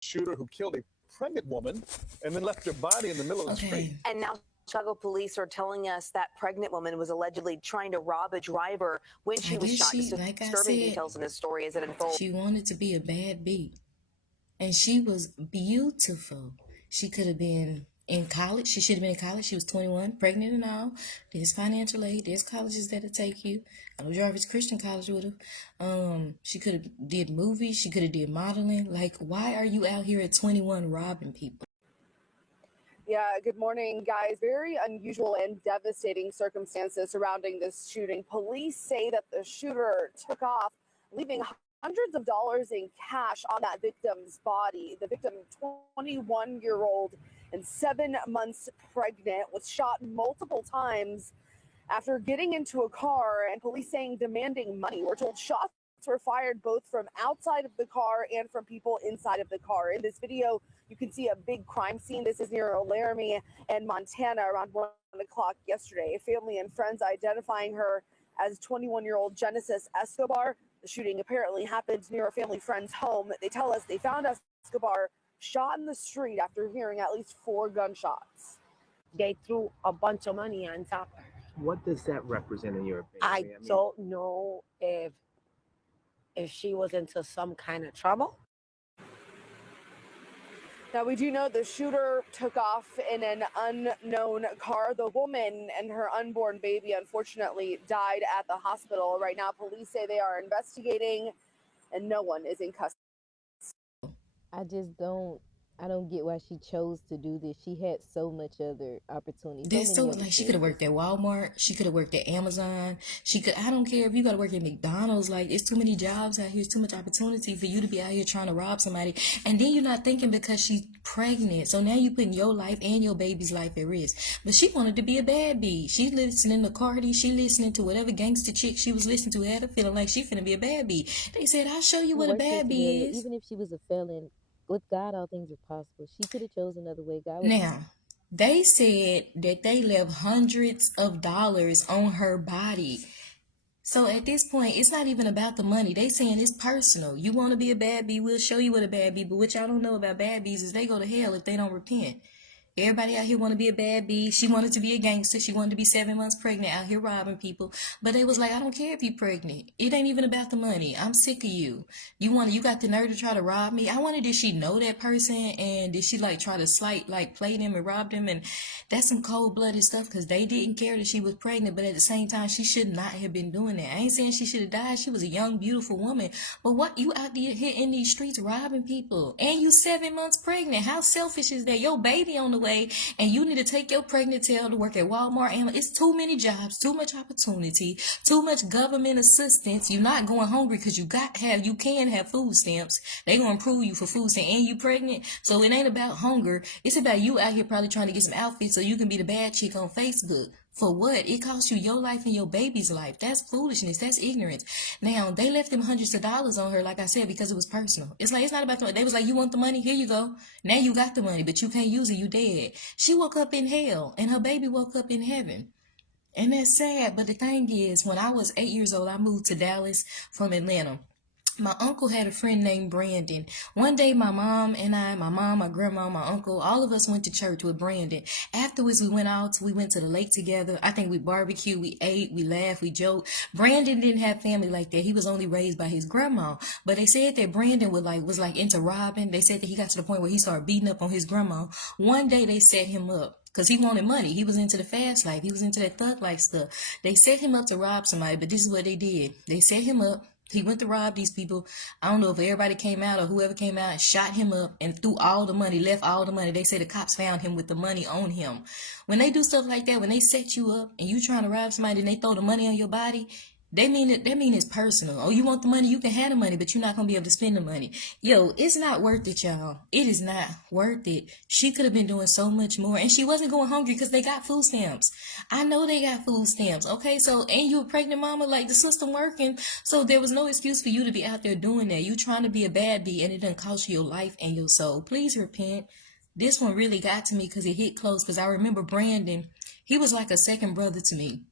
shooter who killed a pregnant woman and then left her body in the middle of the street. And now Chicago police are telling us that pregnant woman was allegedly trying to rob a driver when she was shot. Disturbing details in this story as it unfolds. She wanted to be a bad bee. And she was beautiful. She could have been in college. She should have been in college. She was 21, pregnant and all. There's financial aid. There's colleges that'll take you. I know Jarvis Christian College would have. She could have did movies. She could have did modeling. Like, why are you out here at 21 robbing people? Yeah, good morning, guys. Very unusual and devastating circumstances surrounding this shooting. Police say that the shooter took off, leaving hundreds of dollars in cash on that victim's body. The victim, 21-year-old and 7 months pregnant, was shot multiple times after getting into a car, and police saying demanding money. We're told shots were fired both from outside of the car and from people inside of the car. In this video, you can see a big crime scene. This is near Laramie and Montana around 1 o'clock yesterday. Family and friends identifying her as 21-year-old Genesis Escobar. The shooting apparently happened near a family friend's home. They tell us they found Escobar shot in the street after hearing at least 4 gunshots. They threw a bunch of money on top of her. What does that represent in your opinion? I don't know if she was into some kind of trouble. Now, we do know the shooter took off in an unknown car. The woman and her unborn baby, unfortunately, died at the hospital. Right now, police say they are investigating and no one is in custody. I don't get why she chose to do this. She had so much other opportunities. That's so like she could have worked at Walmart. She could have worked at Amazon. I don't care if you got to work at McDonald's. Like, it's too many jobs out here. It's too much opportunity for you to be out here trying to rob somebody. And then you're not thinking because she's pregnant. So now you're putting your life and your baby's life at risk. But she wanted to be a bad bee. She's listening to Cardi. She listening to whatever gangster chick she was listening to. Had her feeling like she finna be a bad bee. They said, I'll show you what a bad bee is. Even if she was a felon, with God, all things are possible. She could have chosen another way. God now, they said that they left hundreds of dollars on her body. So at this point, it's not even about the money. They saying it's personal. You want to be a bad bee, we'll show you what a bad bee. But what y'all don't know about bad bees is they go to hell if they don't repent. Everybody out here want to be a bad bee. She wanted to be a gangster. She wanted to be 7 months pregnant out here robbing people. But they was like, I don't care if you're pregnant. It ain't even about the money. I'm sick of you. You got the nerve to try to rob me. I wonder, did she know that person? And did she try to play them and rob them? And that's some cold-blooded stuff because they didn't care that she was pregnant. But at the same time, she should not have been doing that. I ain't saying she should have died. She was a young, beautiful woman. But what, you out there here in these streets robbing people? And you 7 months pregnant. How selfish is that? Your baby on the way, and you need to take your pregnant tail to work at Walmart. And it's too many jobs, too much opportunity, too much government assistance. You're not going hungry because you can have food stamps. They're going to approve you for food stamps, and you pregnant. So it ain't about hunger. It's about you out here probably trying to get some outfits so you can be the bad chick on Facebook. For what? It costs you your life and your baby's life. That's foolishness. That's ignorance. Now, they left them hundreds of dollars on her, like I said, because it was personal. It's not about the money. They was like, you want the money? Here you go. Now you got the money, but you can't use it. You dead. She woke up in hell, and her baby woke up in heaven. And that's sad. But the thing is, when I was 8 years old, I moved to Dallas from Atlanta. My uncle had a friend named Brandon. One day, my mom, my grandma, my uncle, all of us went to church with Brandon. Afterwards, we went to the lake together. I think we barbecued, we ate, we laughed, we joked. Brandon didn't have family like that. He was only raised by his grandma. But they said that Brandon was into robbing. They said that he got to the point where he started beating up on his grandma. One day, they set him up because he wanted money. He was into the fast life. He was into that thug-like stuff. They set him up to rob somebody, but this is what they did. They set him up. He went to rob these people. I don't know if everybody came out or whoever came out and shot him up and threw all the money, left all the money. They say the cops found him with the money on him. When they do stuff like that, when they set you up and you trying to rob somebody and they throw the money on your body, they mean it's personal. Oh, you want the money? You can have the money, but you're not going to be able to spend the money. Yo, it's not worth it, y'all. It is not worth it. She could have been doing so much more. And she wasn't going hungry because they got food stamps. I know they got food stamps. Okay, so, and you a pregnant mama, like the system working. So there was no excuse for you to be out there doing that. You trying to be a bad bee and it done cost you your life and your soul. Please repent. This one really got to me because it hit close because I remember Brandon. He was like a second brother to me.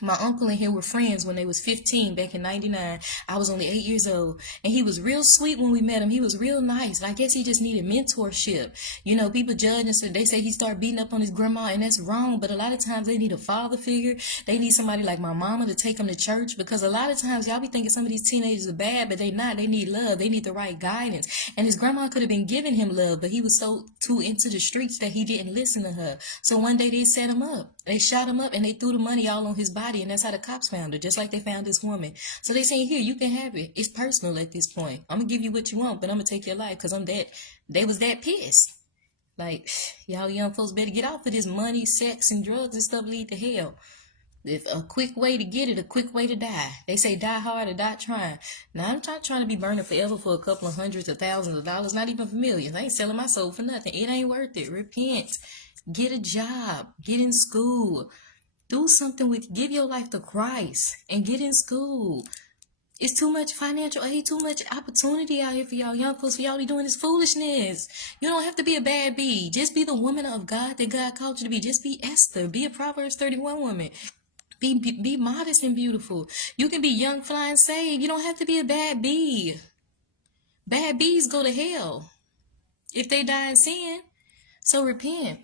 My uncle and him were friends when they was 15 back in 99. I was only 8 years old. And he was real sweet when we met him. He was real nice. I guess he just needed mentorship. You know, people judge and so they say he started beating up on his grandma, and that's wrong. But a lot of times they need a father figure. They need somebody like my mama to take them to church, because a lot of times y'all be thinking some of these teenagers are bad, but they not. They need love. They need the right guidance. And his grandma could have been giving him love, but he was so too into the streets that he didn't listen to her. So one day they set him up. They shot him up and they threw the money all on his body, and that's how the cops found her, just like they found this woman. So they saying, here, you can have it. It's personal at this point. I'm gonna give you what you want, but I'm gonna take your life because I'm that. They was that pissed. Like, y'all young folks better get off of this money, sex, and drugs and stuff lead to hell. If a quick way to get it, a quick way to die. They say die hard or die trying. Now, I'm not trying to be burning forever for a couple of hundreds of thousands of dollars, not even for millions. I ain't selling my soul for nothing. It ain't worth it. Repent. Get a job. Get in school. Do something give your life to Christ and get in school. It's too much financial aid, too much opportunity out here for y'all young folks. For y'all be doing this foolishness. You don't have to be a bad bee. Just be the woman of God that God called you to be. Just be Esther. Be a Proverbs 31 woman. Be modest and beautiful. You can be young, flying, saved. You don't have to be a bad bee. Bad bees go to hell if they die in sin. So repent.